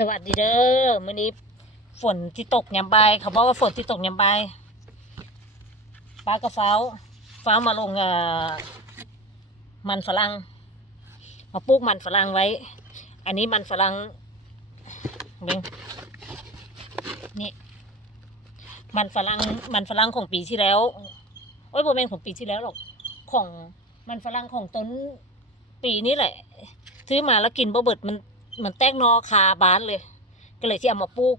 สวัสดีเด้อมื้อนี้ฝนที่ตกยามบ่ายเขาบอกว่าฝนที่ตกยามบ่ายป้าก็ฟ้าฟ้ามาลงอ่อมันฝรั่งมาปลูกมันฝรั่งไว้ อันนี้มันฝรั่งเบงนี่ มันฝรั่งมันฝรั่งของปีที่แล้วโอ้ยโบแมนของปีที่แล้วหรอกของมันฝรั่งของต้นปีนี้แหละ ซื้อมาแล้วกินบ่เบิดมัน เหมันแตกนอคาบานเลย ก็เลยที่เอามาปลูก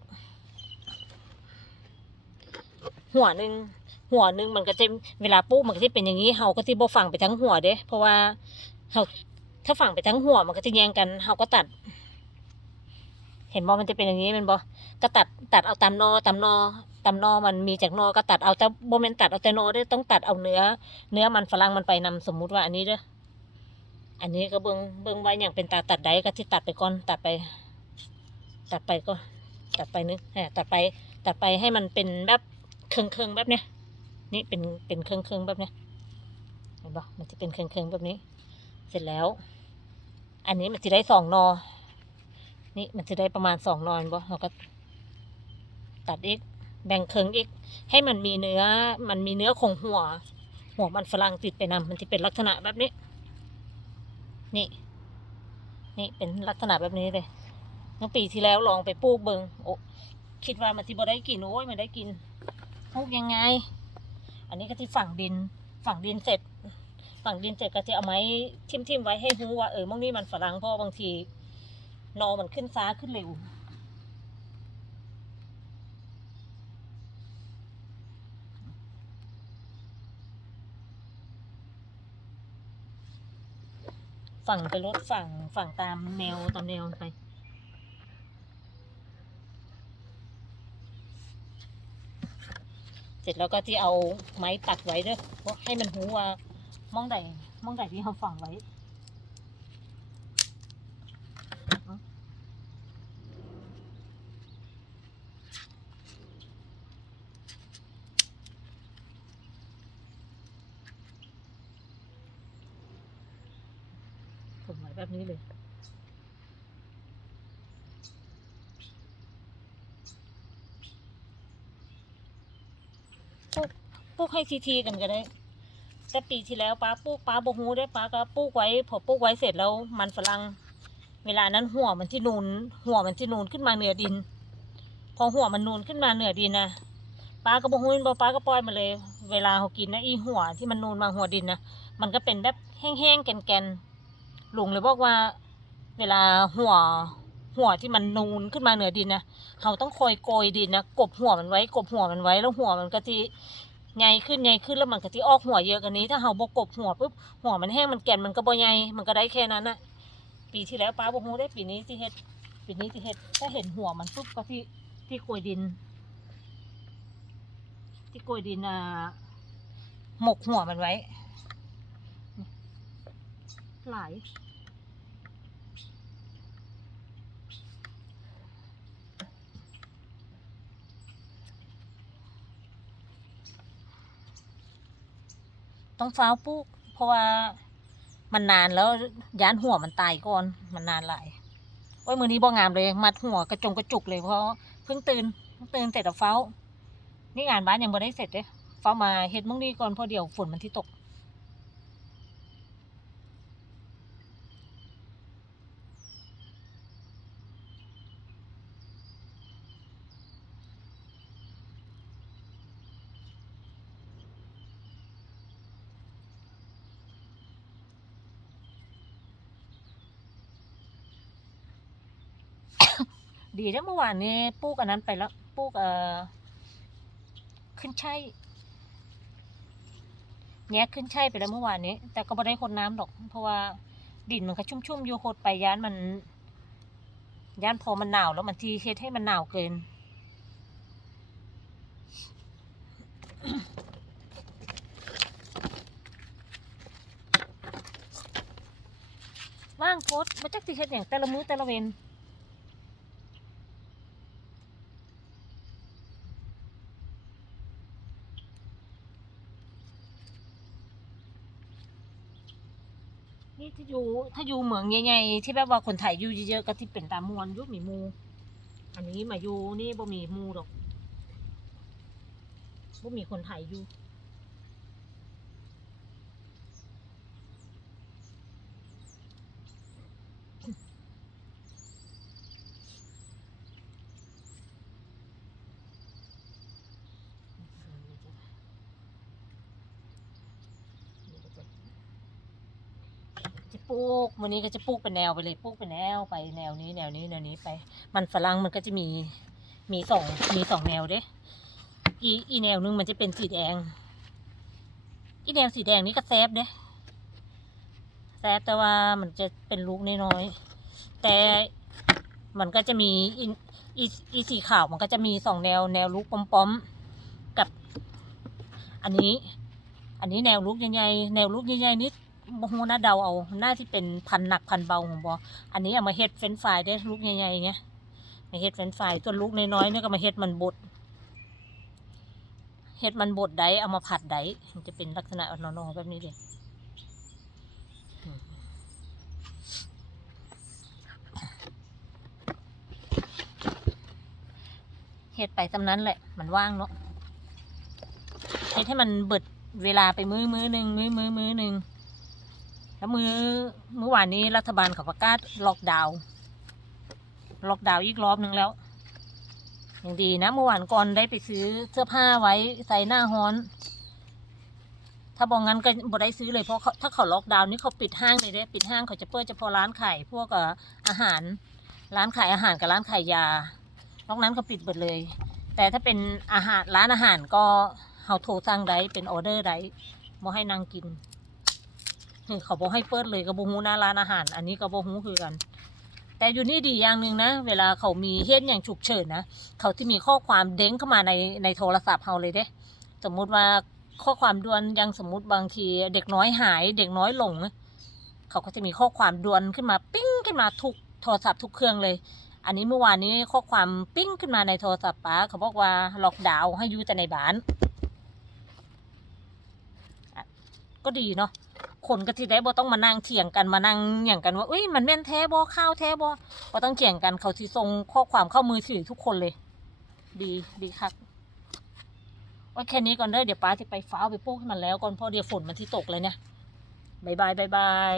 หัวหนึ่งหัวหนึ่งมันก็จะเวลาปลูกมันก็จะเป็นอย่างนี้เฮาก็ที่บ่ฝังไปทั้งหัวเด้ เพราะว่าเฮาถ้าฝังไปทั้งหัวมันก็จะแย่งกันเฮาก็ตัด เห็นบ่มันจะเป็นอย่างนี้มันบ่ก็ตัดตัดเอาตามนอตามนอตามนอมันมีจากนอก็ตัดเอาแต่บ่แม่นตัดเอาแต่นอเด้ต้องตัดเอาเนื้อ เนื้อมันฝรั่งมันไปนำสมมุติว่าอันนี้เด้อ อันนี้ก็เบิงเบิงไว้อย่างเป็นตาตัดได้ก็ที่ตัดไปก่อนตัดไป ตัดไปก็ ตัดไปนึกแหมตัดไป ตัดไปให้มันเป็นแบบเคืองเคืองแบบเนี้ยนี่เป็นเป็นเคืองเคืองแบบเนี้ยเห็นปะมันจะเป็นเคืองเคืองแบบนี้ เสร็จแล้ว อันนี้มันจะได้สองนอ นี่มันจะได้ประมาณสองนอนบ่เราก็ ตัดอีกแบ่งเคืองอีก ให้มันมีเนื้อ มันมีเนื้อของหัว หัวมันฝรั่งติดไปนำมันจะเป็นลักษณะแบบนี้ นี่ นี่เป็นลักษณะแบบนี้เลยเมื่อปีที่แล้วลองไปปลูกเบิงโอ้คิดว่ามันที่บ่ได้กินโอ้ยมันได้กินปลูกยังไง อันนี้ก็ที่ฝังดินฝังดินเสร็จฝังดินเสร็จก็จะเอาไม้ทิ่มๆไว้ให้รู้ว่าเออมองนี้มันฝรั่งเพราะบางทีนอมันขึ้นซ้าขึ้นเร็ว ฝั่งไปลดฝั่งฝั่งตามแนวตามแนวไปเสร็จแล้วก็ที่เอาไม้ตัดไว้ด้อเพราะให้มันหูว่ามองใดมองใดที่เขาฝังไว้ ผมไว้แบบนี้เลยปลูกปลูกให้ทีๆกันก็ได้ แต่ปีที่แล้วป้าปลูกป้าบฮูได้ป้าก็ปลูกไว้พอปลูกไว้เสร็จแล้วมันฝรั่งเวลานั้นหัวมันที่นูนหัวมันที่นูนขึ้นมาเหนือดิน พอหัวมันนูนขึ้นมาเหนือดินนะป้าก็บฮูบ่ป้าก็ปล่อยมาเลย เวลาเขากินนะอีหัวที่มันนูนมาหัวดินนะมันก็เป็นแบบแห้งๆแกนๆ ลุงเลยบอกว่า เวลาหัวหัวที่มันนูนขึ้นมาเหนือดินนะเราต้องคอยโกยดินนะกบหัวมันไว้ กบหัวมันไว้แล้วหัวมันก็ที่ใหญ่ขึ้นใหญ่ขึ้นแล้วมันก็ที่ออกหัวเยอะกว่านี้ ถ้าเราบกกบหัวปุ๊บหัวมันแห้งมันแก่นมันก็บ่ใหญ่มันก็ได้แค่นั้นนะปีที่แล้วป้าบอกฮูได้ปีนี้ที่เฮ็ดปีนี้ที่เฮ็ดถ้าเห็นหัวมันปุ๊บก็ที่ที่โกยดิน ที่โกยดินอะหมกหัวมันไว้ หลายต้องฟ้าวปลูก เพราะว่ามันนานแล้วย้านหัวมันตายก่อนมันนานหลายโอ้ยมือนี้บ่งามเลย มัดหัวกระจงกระจุกเลยเพราะเพิ่งตื่นเพิ่งตื่นเสร็จแล้วเฝ้า นี่งานบ้านยังบ่ได้เสร็จเลยเฝ้ามาเฮ็ดมุ่งนี้ก่อนเพราะเดี๋ยวฝนมันที่ตก ดีแล้วเมื่อวานนี้ปลูกอันนั้นไปแล้วปลูกเอ่อขึ้นช่ายแงะขึ้นช่ไปแล้วเมื่อวานนี้ แต่ก็ไม่ได้คนน้ำหรอก เพราะว่าดินมันก็ชุ่มๆอยู่โคตรไปย้านมันย้านพอมันหนาวแล้วมันทีเฮ็ดให้มันหนาวเกินว่างโคตมาจักสิเฮ็ดอย่างแต่ละมือแต่ละเวน นี่ถ้าอยู่ถ้าอยู่เหมืองใหญ่ๆที่แบบว่าคนไทยอยู่เยอะๆก็ที่เป็นตามวนยุบมีหมู อันนี้มาอยู่นี่บ่มีหมูดอกบ่มีคนไทยอยู่ จะ ปลูกวันนี้ก็จะปลูกเป็นแนวไปเลยปลูกเป็นแนวไปแนวนี้แนวนี้แนวนี้ไป มันฝรั่งมันก็จะมีมีสองมีสองแนวเด้อีอีแนวหนึงมันจะเป็นสีแดง อีแนวสีแดงนี้ก็แซบเด้แซบแต่ว่ามันจะเป็นลูกน้อยๆแต่มันก็จะมีอีอีสีขาวมันก็จะมีสองแนวแนวลูกป้อมๆกับ อันนี้ อันนี้แนวลูกใหญ่ๆแนวลูกใหญ่ๆนี่ บ่ฮู้นะเดาเอาหน้าที่เป็นพันหนักพันเบาของบ่อันนี้เอามาเฮ็ดเฟรนช์ฟรายได้ลูกใหญ่ๆเงี้ยมาเฮ็ดเฟรนช์ฟรายส่วนลูกน้อยๆเนี่ยก็มาเฮ็ดมันบดเฮ็ดมันบดได้เอามาผัดได้มันจะเป็นลักษณะอ่อนๆแบบนี้เลยเฮ็ดไปสำนั้นแหละ มันว่างเนาะเฮ็ดให้มันเบิดเวลาไปมื้อมือหนึ่งมือมื้อมือหนึ่ง แล้วมือเมื่อวานนี้รัฐบาลเขาประกาศล็อกดาวน์ล็อกดาวน์อีกรอบหนึ่งแล้วยังดีนะเมื่อวานก่อนได้ไปซื้อเสื้อผ้าไว้ใส่หน้าฮ้อน ถ้าบอกงั้นก็บ่ได้ซื้อเลยเพราะถ้าเขาล็อกดาวน์นี่เขาปิดห้างเลยเด้ปิดห้างเขาจะเปิดเฉพาะร้านขายพวกเอ่ออาหาร ร้านขายอาหารกับร้านขายยานอกนั้นเขาปิดหมดเลย แต่ถ้าเป็นอาหารร้านอาหารก็เฮาโทรสั่งได้เป็นออเดอร์ได้บ่ให้นางกิน เฮ้ยเขาบ่ให้เปิดเลยก็บ่ฮู้หน้าร้านอาหาร อันนี้ก็บ่ฮู้คือกัน แต่อยู่นี่ดีอย่างหนึ่งนะ เวลาเขามีเหตุอย่างฉุกเฉินนะ เขาที่มีข้อความเด้งเข้ามาในในโทรศัพท์เฮาเลยเด้ สมมุติว่าข้อความด่วนยังสมมุติบางที เด็กน้อยหาย เด็กน้อยหลง เขาก็จะมีข้อความด่วนขึ้นมาปิ้งขึ้นมาทุกโทรศัพท์ทุกเครื่องเลย อันนี้เมื่อวานนี้ข้อความปิ้งขึ้นมาในโทรศัพท์ป้าเขาบอกว่าล็อกดาวน์ให้อยู่แต่ในบ้าน ก็ดีเนาะ คนก็ที่ได้บ่ต้องมานั่งเถียงกันมานั่งอย่างกันว่าอุ้ยมันแม่นแท้บ่ข้าวแท้บ่บ่ต้องเถียงกันเขาสิส่งข้อความเข้ามือถือทุกคนเลย ดีดีครับไว้แค่นี้ก่อนเด้อเดี๋ยวป้าจะไปฟ้าไปปลูกให้มันแล้วก่อนเพราะเดี๋ยวฝนมันที่ตกเลยเนี่ยบายบายบายบาย